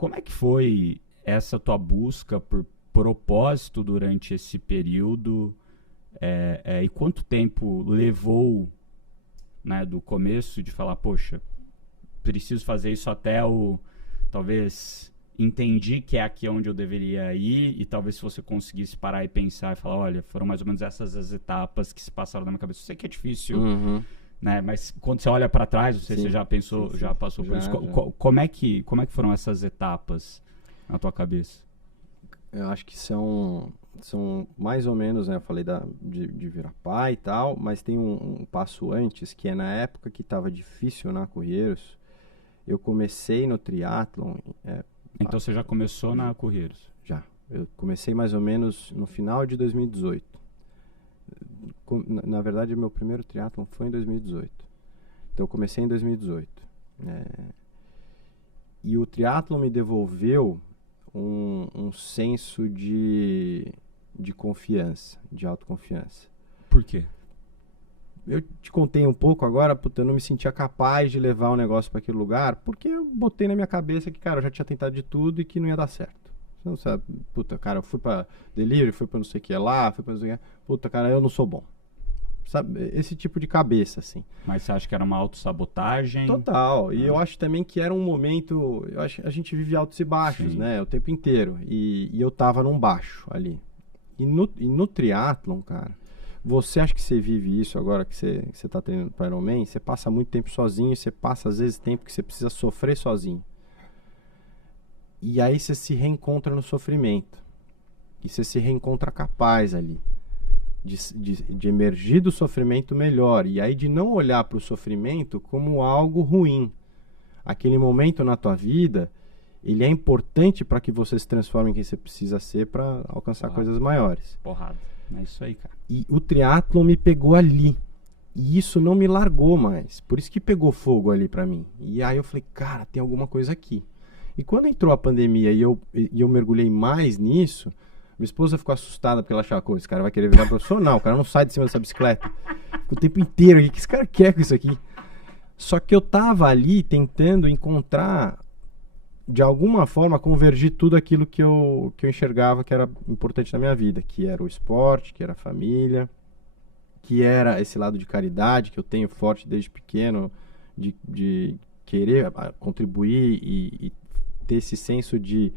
como é que foi essa tua busca por propósito durante esse período? E quanto tempo levou, né, do começo de falar, poxa, preciso fazer isso até talvez entendi que é aqui onde eu deveria ir, e talvez se você conseguisse parar e pensar e falar, olha, foram mais ou menos essas as etapas que se passaram na minha cabeça. Eu sei que é difícil, né? Mas quando você olha para trás, você já pensou, já passou por isso. Como é que foram essas etapas na tua cabeça? Eu acho que são mais ou menos, né? Eu falei de virar pai e tal, mas tem um passo antes, que é na época que estava difícil na Correiros. Eu comecei no triatlon. Então você já começou na Correiros? Já. Eu comecei mais ou menos no final de 2018. Na verdade, meu primeiro triatlon foi em 2018. Então eu comecei em 2018. E o triatlon me devolveu um senso de confiança, de autoconfiança. Por quê? Eu te contei um pouco agora, eu não me sentia capaz de levar o negócio para aquele lugar, porque eu botei na minha cabeça que, cara, eu já tinha tentado de tudo e que não ia dar certo. Você não sabe, cara, eu fui pra delivery, fui pra não sei o que lá, fui pra não sei o que, cara, eu não sou bom. Sabe, esse tipo de cabeça, assim. Mas você acha que era uma autossabotagem? Total, e eu acho também que era um momento, eu acho que a gente vive altos e baixos, né, o tempo inteiro, e eu tava num baixo ali. E no triatlon, cara, você acha que você vive isso agora que você tá treinando para Ironman? Você passa muito tempo sozinho, você passa às vezes tempo que você precisa sofrer sozinho. E aí você se reencontra no sofrimento. E você se reencontra capaz ali de emergir do sofrimento melhor. E aí de não olhar para o sofrimento como algo ruim. Aquele momento na tua vida, ele é importante para que você se transforme em quem você precisa ser para alcançar coisas maiores. Porrada. É isso aí, cara. E o triatlon me pegou ali. E isso não me largou mais. Por isso que pegou fogo ali pra mim. E aí eu falei, cara, tem alguma coisa aqui. E quando entrou a pandemia e eu mergulhei mais nisso, minha esposa ficou assustada porque ela achava, esse cara vai querer virar profissional. O cara não sai de cima dessa bicicleta. Fica o tempo inteiro. O que esse cara quer com isso aqui? Só que eu tava ali tentando encontrar, de alguma forma, convergir tudo aquilo que eu enxergava que era importante na minha vida, que era o esporte, que era a família, que era esse lado de caridade que eu tenho forte desde pequeno, de querer contribuir e ter esse senso de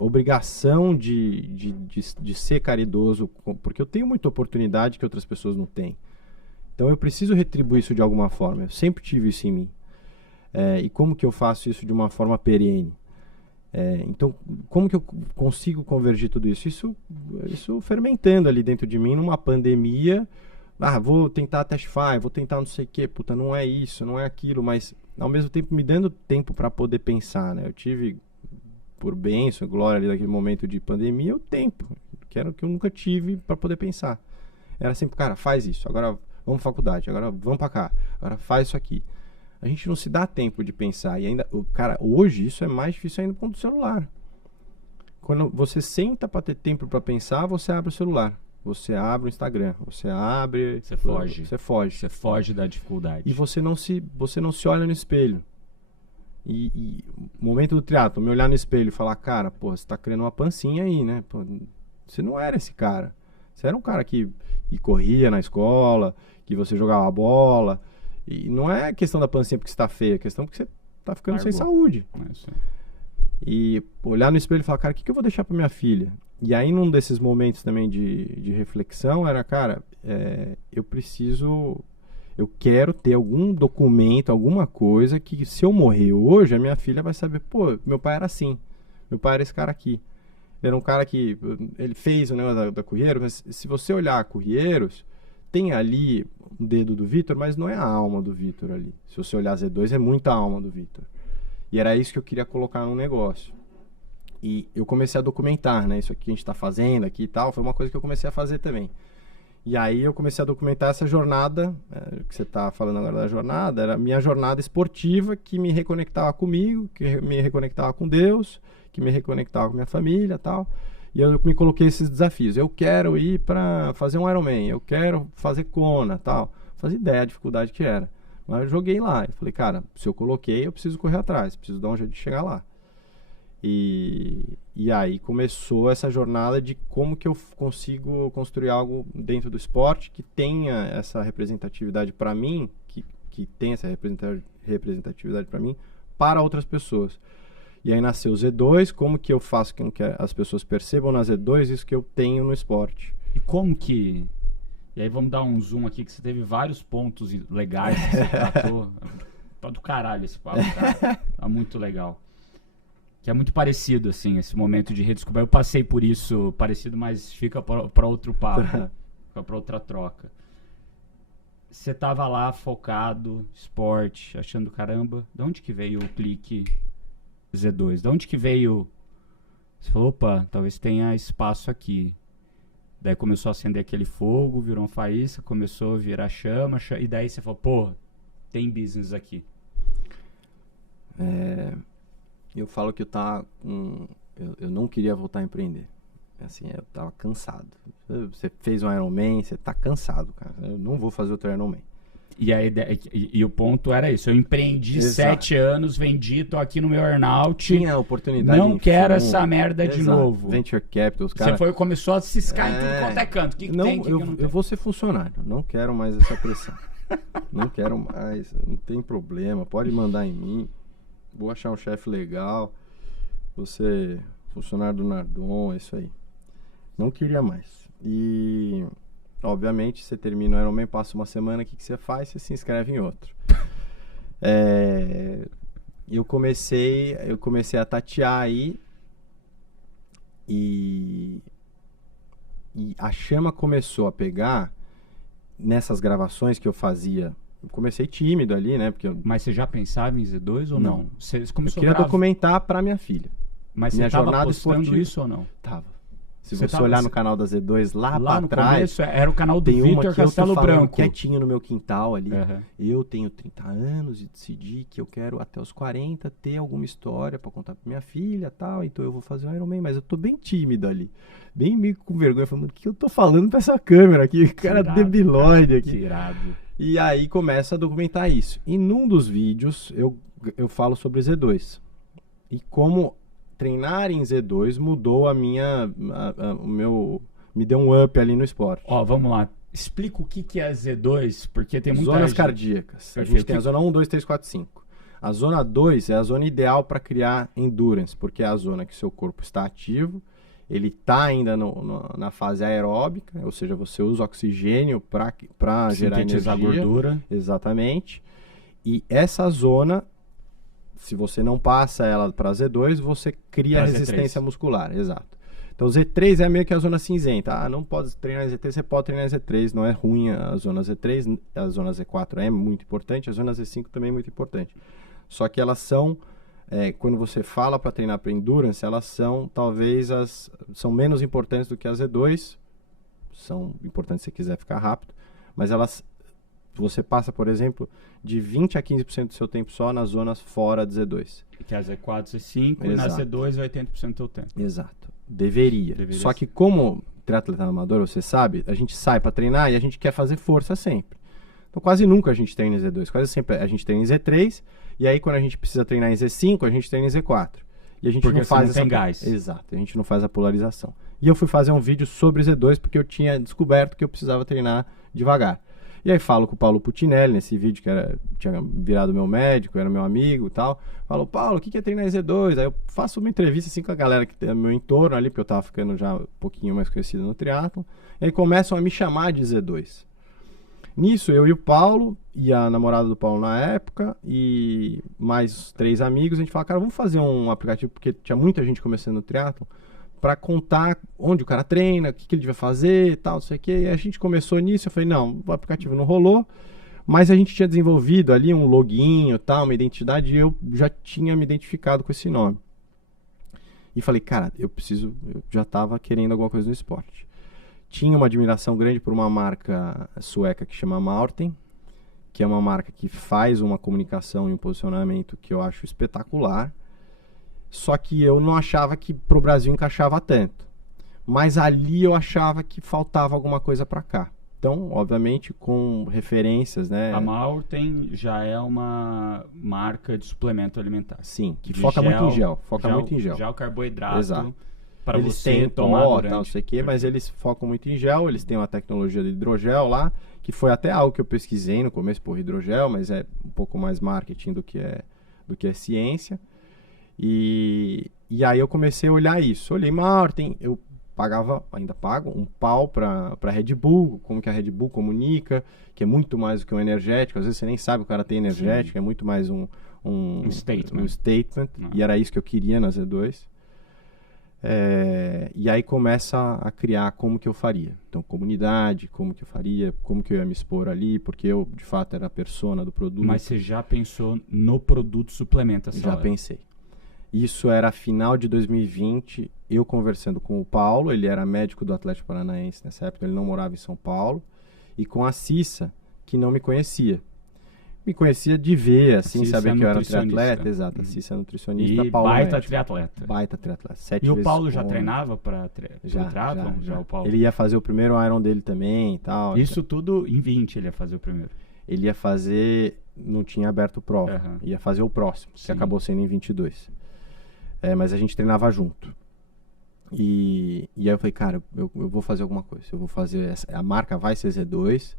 obrigação de ser caridoso, porque eu tenho muita oportunidade que outras pessoas não têm. Então eu preciso retribuir isso de alguma forma, eu sempre tive isso em mim. E como que eu faço isso de uma forma perene? Então, como que eu consigo convergir tudo isso? Isso fermentando ali dentro de mim numa pandemia. Vou tentar Testify, vou tentar não sei o que, não é isso, não é aquilo, mas ao mesmo tempo me dando tempo para poder pensar, né? Eu tive, por bênção, glória ali daquele momento de pandemia, o tempo, que era o que eu nunca tive para poder pensar. Era sempre, cara, faz isso, agora vamos pra faculdade, agora vamos para cá, agora faz isso aqui. A gente não se dá tempo de pensar. E ainda, cara, hoje isso é mais difícil ainda com o celular. Quando você senta para ter tempo para pensar, você abre o celular. Você abre o Instagram. Você abre... Você foge. Você foge. Você foge da dificuldade. E você não se olha no espelho. E o momento do triatlo, me olhar no espelho e falar, cara, você tá criando uma pancinha aí, né? Você não era esse cara. Você era um cara que corria na escola, que você jogava bola... E não é questão da pancinha porque você tá feia, é questão porque você tá ficando sem saúde. E olhar no espelho e falar, cara, o que eu vou deixar pra minha filha? E aí, num desses momentos também de reflexão, era, cara, eu quero ter algum documento, alguma coisa que se eu morrer hoje, a minha filha vai saber, meu pai era assim, meu pai era esse cara aqui. Ele era um cara que, ele fez o negócio da Correiros, mas se você olhar a Correiros, tem ali um dedo do Vitor, mas não é a alma do Vitor ali. Se você olhar Z2, é muita alma do Vitor. E era isso que eu queria colocar no negócio. E eu comecei a documentar, né? Isso aqui que a gente está fazendo aqui e tal, foi uma coisa que eu comecei a fazer também. E aí eu comecei a documentar essa jornada, que você está falando agora da jornada, era a minha jornada esportiva que me reconectava comigo, que me reconectava com Deus, que me reconectava com minha família e tal. E eu me coloquei esses desafios. Eu quero ir para fazer um Ironman, eu quero fazer Kona, tal. Fazia ideia da dificuldade que era. Mas eu joguei lá. E falei, cara, se eu coloquei, eu preciso correr atrás, preciso dar um jeito de chegar lá. E aí começou essa jornada de como que eu consigo construir algo dentro do esporte que tenha essa representatividade para mim, que tenha essa representatividade para mim, para outras pessoas. E aí nasceu o Z2, como que eu faço com que as pessoas percebam na Z2 isso que eu tenho no esporte. E como que... E aí vamos dar um zoom aqui, que você teve vários pontos legais que você tratou. Tá do caralho esse papo, cara. Tá muito legal. Que é muito parecido, assim, esse momento de redescobrir. Eu passei por isso parecido, mas fica para outro papo. Fica para outra troca. Você tava lá focado, esporte, achando, caramba, de onde que veio o clique Z2? De onde que veio... Você falou, opa, talvez tenha espaço aqui. Daí começou a acender aquele fogo, virou uma faísca, começou a virar chama, e daí você falou, pô, tem business aqui. Eu falo que eu não queria voltar a empreender. Assim, eu tava cansado. Você fez um Ironman, você tá cansado, cara. Eu não vou fazer outro Ironman. E o ponto era isso. Eu empreendi Exato. 7 anos, vendi, tô aqui no meu earnout. Tinha oportunidade. Não quero fundo. essa merda de Exato. novo. Venture Capital, os caras... Você começou a ciscar em tudo quanto é canto. O que não, tem, que não tem? eu vou ser funcionário. Não quero mais essa pressão. Não quero mais. Não tem problema. Pode mandar em mim. Vou achar um chefe legal. Vou ser funcionário do Nardon. É isso aí. Não queria mais. E... Obviamente, você termina o Ironman, passa uma semana, o que você faz? Você se inscreve em outro. Eu comecei a tatear aí e a chama começou a pegar nessas gravações que eu fazia. Eu comecei tímido ali, né? Porque Mas você já pensava em Z2 ou não? Você eu começou queria a documentar para minha filha. Mas minha você estava jornada postando esportiva. isso ou não? Tava. Se Você você tava- olhar no canal da Z2 lá Lá para no trás, começo era o canal do tem uma Vitor que eu tô Castelo falando Branco. quietinho no meu quintal ali. Aham. Eu tenho 30 anos e decidi que eu quero até os 40 ter alguma história pra contar pra minha filha e tal, então eu vou fazer um Ironman, mas eu tô bem tímido ali. Bem meio com vergonha, falando, o que eu tô falando pra essa câmera aqui? Cara irado, debilóide Que aqui. irado. E aí começa a documentar isso. E num dos vídeos eu falo sobre Z2. E como treinar em Z2 mudou me deu um up ali no esporte. Ó, vamos lá. Explica o que é Z2, porque tem muita Zonas gente... cardíacas. A Perfeito. gente tem a zona 1, 2, 3, 4, 5. A zona 2 é a zona ideal para criar endurance, porque é a zona que seu corpo está ativo, ele está ainda na fase aeróbica, ou seja, você usa oxigênio para gerar Sintetizar energia. gordura. Exatamente. E essa zona, se você não passa ela para Z2, você cria Pra resistência Z3. muscular. Exato. Então Z3 é meio que a zona cinzenta. Ah, não pode treinar em Z3, você pode treinar em Z3. Não é ruim a zona Z3, a zona Z4 é muito importante, a zona Z5 também é muito importante. Só que elas são, quando você fala para treinar para endurance, elas são talvez são menos importantes do que a Z2. São importantes se você quiser ficar rápido, mas você passa, por exemplo, de 20 a 15% do seu tempo só nas zonas fora de Z2. Que é a Z4, Z5, e na Exato. Z2 é 80% do teu tempo. Exato. Deveria. Deveria Só ser. que como triatleta amador, você sabe, a gente sai para treinar e a gente quer fazer força sempre. Então quase nunca a gente treina em Z2, quase sempre a gente treina em Z3, e aí quando a gente precisa treinar em Z5, a gente treina em Z4. E a gente Porque não você faz não tem gás. Exato, a gente não faz a polarização. E eu fui fazer um vídeo sobre Z2 porque eu tinha descoberto que eu precisava treinar devagar. E aí falo com o Paulo Putinelli nesse vídeo, tinha virado meu médico, era meu amigo e tal. Falo, Paulo, o que é treinar em Z2? Aí eu faço uma entrevista assim com a galera que tem no meu entorno ali, porque eu tava ficando já um pouquinho mais conhecido no triatlon. E aí começam a me chamar de Z2. Nisso, eu e o Paulo, e a namorada do Paulo na época, e mais 3 amigos, a gente fala, cara, vamos fazer um aplicativo, porque tinha muita gente começando no triatlon, para contar onde o cara treina, o que ele devia fazer e tal, não sei o que. E a gente começou nisso, eu falei, não, o aplicativo não rolou, mas a gente tinha desenvolvido ali um login, tal, uma identidade, e eu já tinha me identificado com esse nome. E falei, cara, eu já estava querendo alguma coisa no esporte. Tinha uma admiração grande por uma marca sueca que chama Maurten, que é uma marca que faz uma comunicação e um posicionamento que eu acho espetacular. Só que eu não achava que pro Brasil encaixava tanto. Mas ali eu achava que faltava alguma coisa para cá. Então, obviamente, com referências, né? A Maurten já é uma marca de suplemento alimentar. Sim, que De foca muito em gel. já muito em gel. Já o carboidrato Exato. para Eles você têm tomar pó, durante... tal, não sei o quê, mas eles focam muito em gel. Eles têm uma tecnologia de hidrogel lá, que foi até algo que eu pesquisei no começo por hidrogel, mas é um pouco mais marketing do que é ciência. E aí eu comecei a olhar isso. Olhei, Maurten, eu pagava, ainda pago, um pau para Red Bull, como que a Red Bull comunica, que é muito mais do que um energético. Às vezes você nem sabe o cara tem energético, Sim. é muito mais um statement. E era isso que eu queria na Z2. E aí começa a criar como que eu faria. Então, comunidade, como que eu faria, como que eu ia me expor ali, porque eu, de fato, era a persona do produto. Mas você já pensou no produto suplemento essa Já hora? pensei. Isso era final de 2020, eu conversando com o Paulo, ele era médico do Atlético Paranaense nessa época, ele não morava em São Paulo, e com a Cissa, que não me conhecia. Me conhecia de ver, assim, saber que eu era triatleta, exato, a Cissa é nutricionista, E Paulo baita médico. triatleta. Baita triatleta, 7 E o vezes Paulo já com- treinava para triatlon? Já o Paulo. Ele ia fazer o primeiro Iron dele também e tal. Isso tudo em 20 ele ia fazer o primeiro. Ele ia fazer, não tinha aberto prova, Aham. ia fazer o próximo, que Sim. acabou sendo em 22. Mas a gente treinava junto. E aí eu falei, cara, eu vou fazer alguma coisa. Eu vou fazer, a marca vai ser Z2,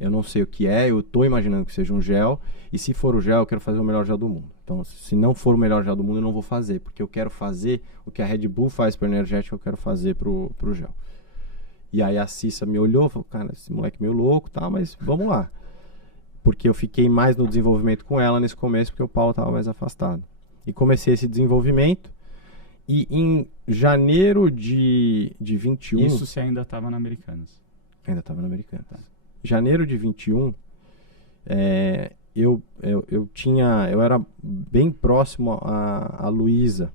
eu não sei o que é, eu tô imaginando que seja um gel, e se for o gel, eu quero fazer o melhor gel do mundo. Então, se não for o melhor gel do mundo, eu não vou fazer, porque eu quero fazer o que a Red Bull faz pro energético, eu quero fazer pro gel. E aí a Cissa me olhou, falou, cara, esse moleque meio louco, tá, mas vamos lá. Porque eu fiquei mais no desenvolvimento com ela nesse começo, porque o Paulo estava mais afastado. E comecei esse desenvolvimento, e em janeiro de 21... Isso você ainda estava na Americanas. Ainda estava no Americanas. Janeiro de 21, eu era bem próximo a Luísa,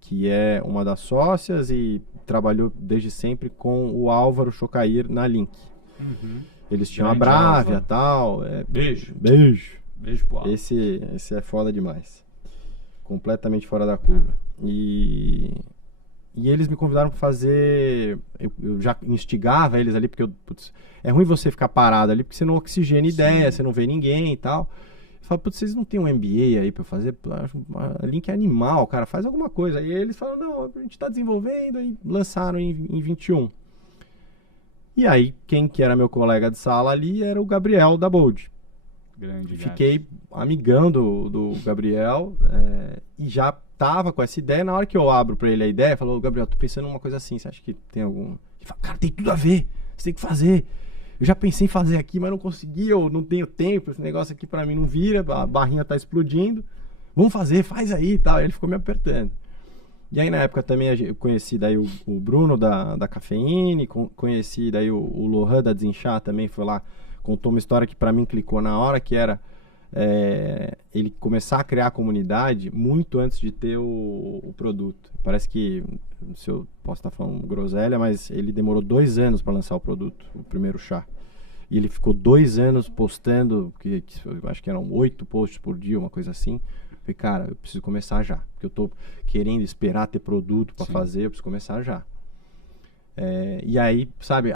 que é uma das sócias e trabalhou desde sempre com o Álvaro Chocair na Link. Eles tinham Grande a Brávia Álvaro. e tal. Beijo. Beijo. Beijo pro Álvaro. Esse é foda demais. Completamente fora da curva. E eles me convidaram para fazer... Eu já instigava eles ali, porque é ruim você ficar parado ali, porque você não oxigena ideia, você não vê ninguém e tal. Eu falava, putz, vocês não tem um MBA aí para fazer? A Link é animal, cara, faz alguma coisa. E eles falaram, não, a gente está desenvolvendo, e lançaram em 21. E aí, quem que era meu colega de sala ali era o Gabriel da Bold. Grande Fiquei amigão do Gabriel, e já tava com essa ideia. Na hora que eu abro pra ele a ideia, falou, Gabriel, tô pensando em uma coisa assim, você acha que tem algum... Ele fala, cara, tem tudo a ver, você tem que fazer. Eu já pensei em fazer aqui, mas não consegui, eu não tenho tempo, esse negócio aqui pra mim não vira, a barrinha tá explodindo. Vamos fazer, faz aí e tal. Aí ele ficou me apertando. E aí na época também eu conheci daí o Bruno da Cafeine, conheci daí o Lohan da Desinchar também, foi lá, contou uma história que pra mim clicou na hora, que era ele começar a criar a comunidade muito antes de ter o produto. Parece que, se eu posso estar falando groselha, mas ele demorou 2 anos para lançar o produto, o primeiro chá. E ele ficou 2 anos postando, que eu acho que eram 8 posts por dia, uma coisa assim. Falei, cara, eu preciso começar já, porque eu tô querendo esperar ter produto para fazer, eu preciso começar já. E aí, sabe,